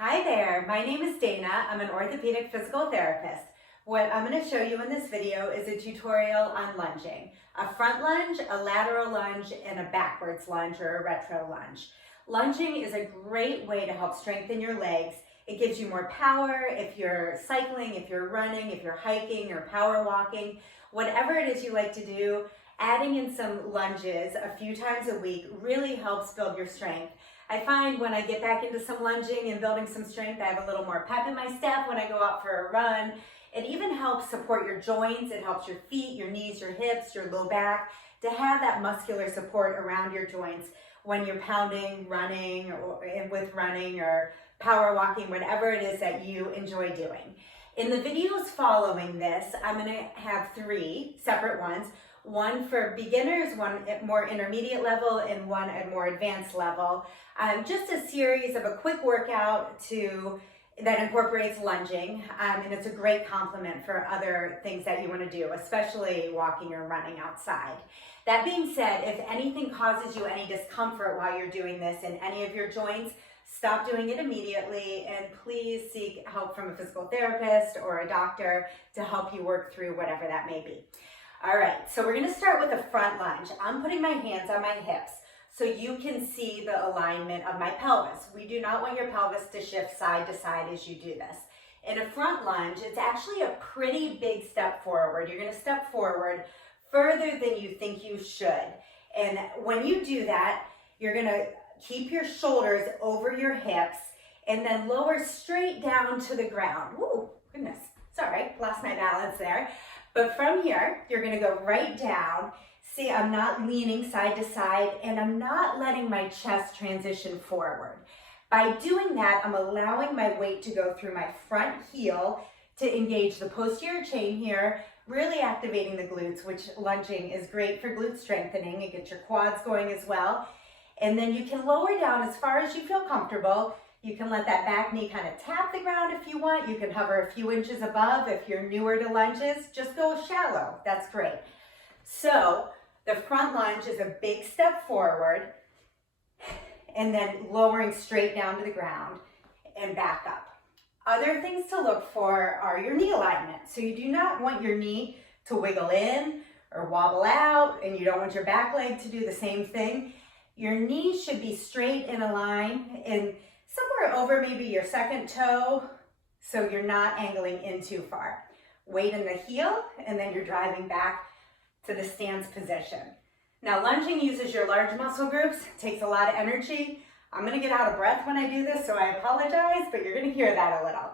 Hi there, my name is Dana. I'm an orthopedic physical therapist. What I'm going to show you in this video is a tutorial on lunging. A front lunge, a lateral lunge, and a backwards lunge or a retro lunge. Lunging is a great way to help strengthen your legs. It gives you more power if you're cycling, if you're running, if you're hiking or power walking, whatever it is you like to do. Adding in some lunges a few times a week really helps build your strength. I find when I get back into some lunging and building some strength, I have a little more pep in my step when I go out for a run. It even helps support your joints. It helps your feet, your knees, your hips, your low back, to have that muscular support around your joints when you're pounding, running, or power walking, whatever it is that you enjoy doing. In the videos following this, I'm going to have 3 separate ones. One for beginners, one at more intermediate level, and one at more advanced level. Just a series of a quick workout that incorporates lunging, and it's a great complement for other things that you want to do, especially walking or running outside. That being said, if anything causes you any discomfort while you're doing this in any of your joints, stop doing it immediately, and please seek help from a physical therapist or a doctor to help you work through whatever that may be. All right, so we're going to start with a front lunge. I'm putting my hands on my hips so you can see the alignment of my pelvis. We do not want your pelvis to shift side to side as you do this. In a front lunge, it's actually a pretty big step forward. You're going to step forward further than you think you should. And when you do that, you're going to keep your shoulders over your hips and then lower straight down to the ground. Ooh, goodness. Sorry, lost my balance there. But from here, you're going to go right down. See, I'm not leaning side to side, and I'm not letting my chest transition forward. By doing that, I'm allowing my weight to go through my front heel to engage the posterior chain here, really activating the glutes, which lunging is great for glute strengthening. It gets your quads going as well. And then you can lower down as far as you feel comfortable. You can let that back knee kind of tap the ground if you want. You can hover a few inches above. If you're newer to lunges, just go shallow. That's great. So the front lunge is a big step forward and then lowering straight down to the ground and back up. Other things to look for are your knee alignment. So you do not want your knee to wiggle in or wobble out, and you don't want your back leg to do the same thing. Your knees should be straight in a line and somewhere over maybe your second toe, so you're not angling in too far. Weight in the heel, and then you're driving back to the stance position. Now, lunging uses your large muscle groups, takes a lot of energy. I'm gonna get out of breath when I do this, so I apologize, but you're gonna hear that a little.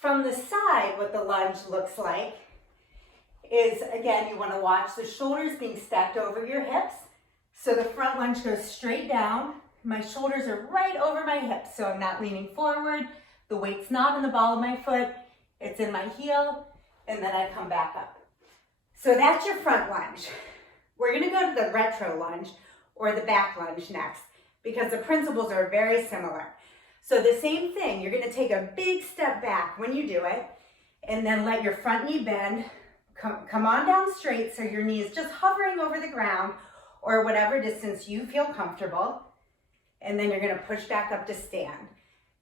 From the side, what the lunge looks like is, again, you wanna watch the shoulders being stacked over your hips. So the front lunge goes straight down. My shoulders are right over my hips, so I'm not leaning forward. The weight's not in the ball of my foot. It's in my heel, and then I come back up. So that's your front lunge. We're gonna go to the retro lunge or the back lunge next because the principles are very similar. So the same thing, you're gonna take a big step back when you do it, and then let your front knee bend, come on down straight so your knee is just hovering over the ground or whatever distance you feel comfortable. And then you're gonna push back up to stand.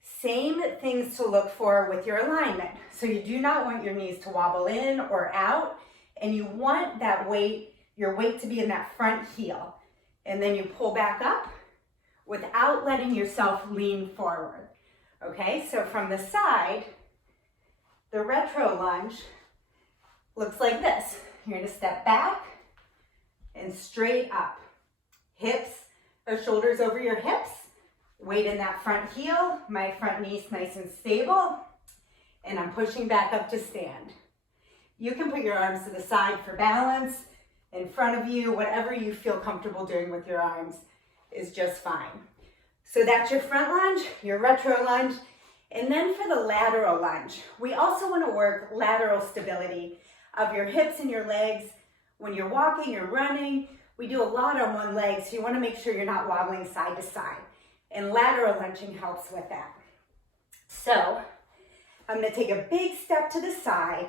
Same things to look for with your alignment. So you do not want your knees to wobble in or out, and you want that weight, your weight to be in that front heel. And then you pull back up without letting yourself lean forward. Okay, so from the side, the retro lunge looks like this. You're gonna step back and straight up. Hips, or shoulders over your hips, weight in that front heel, my front knee's nice and stable, and I'm pushing back up to stand. You can put your arms to the side for balance, in front of you, whatever you feel comfortable doing with your arms is just fine. So that's your front lunge, your retro lunge, and then for the lateral lunge, we also want to work lateral stability of your hips and your legs. When you're walking or running, we do a lot on one leg, so you want to make sure you're not wobbling side to side. And lateral lunging helps with that. So I'm going to take a big step to the side,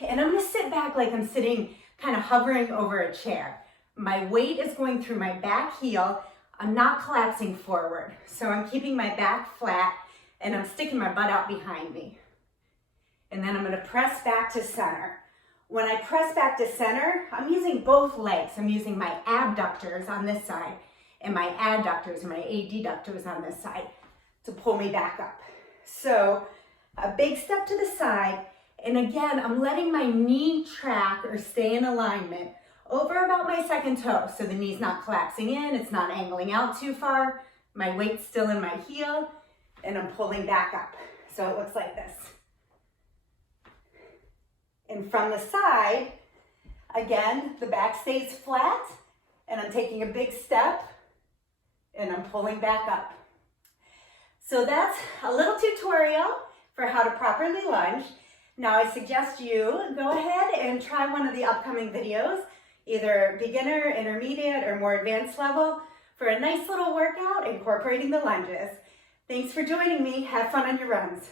and I'm going to sit back like I'm sitting, kind of hovering over a chair. My weight is going through my back heel. I'm not collapsing forward. So I'm keeping my back flat and I'm sticking my butt out behind me. And then I'm gonna press back to center. When I press back to center, I'm using both legs. I'm using my abductors on this side and my adductors and my adductors on this side to pull me back up. So a big step to the side, and again, I'm letting my knee track or stay in alignment over about my second toe. So the knee's not collapsing in, it's not angling out too far. My weight's still in my heel, and I'm pulling back up. So it looks like this. And from the side, again, the back stays flat, and I'm taking a big step, and I'm pulling back up. So that's a little tutorial for how to properly lunge. Now I suggest you go ahead and try one of the upcoming videos, either beginner, intermediate, or more advanced level, for a nice little workout incorporating the lunges. Thanks for joining me. Have fun on your runs.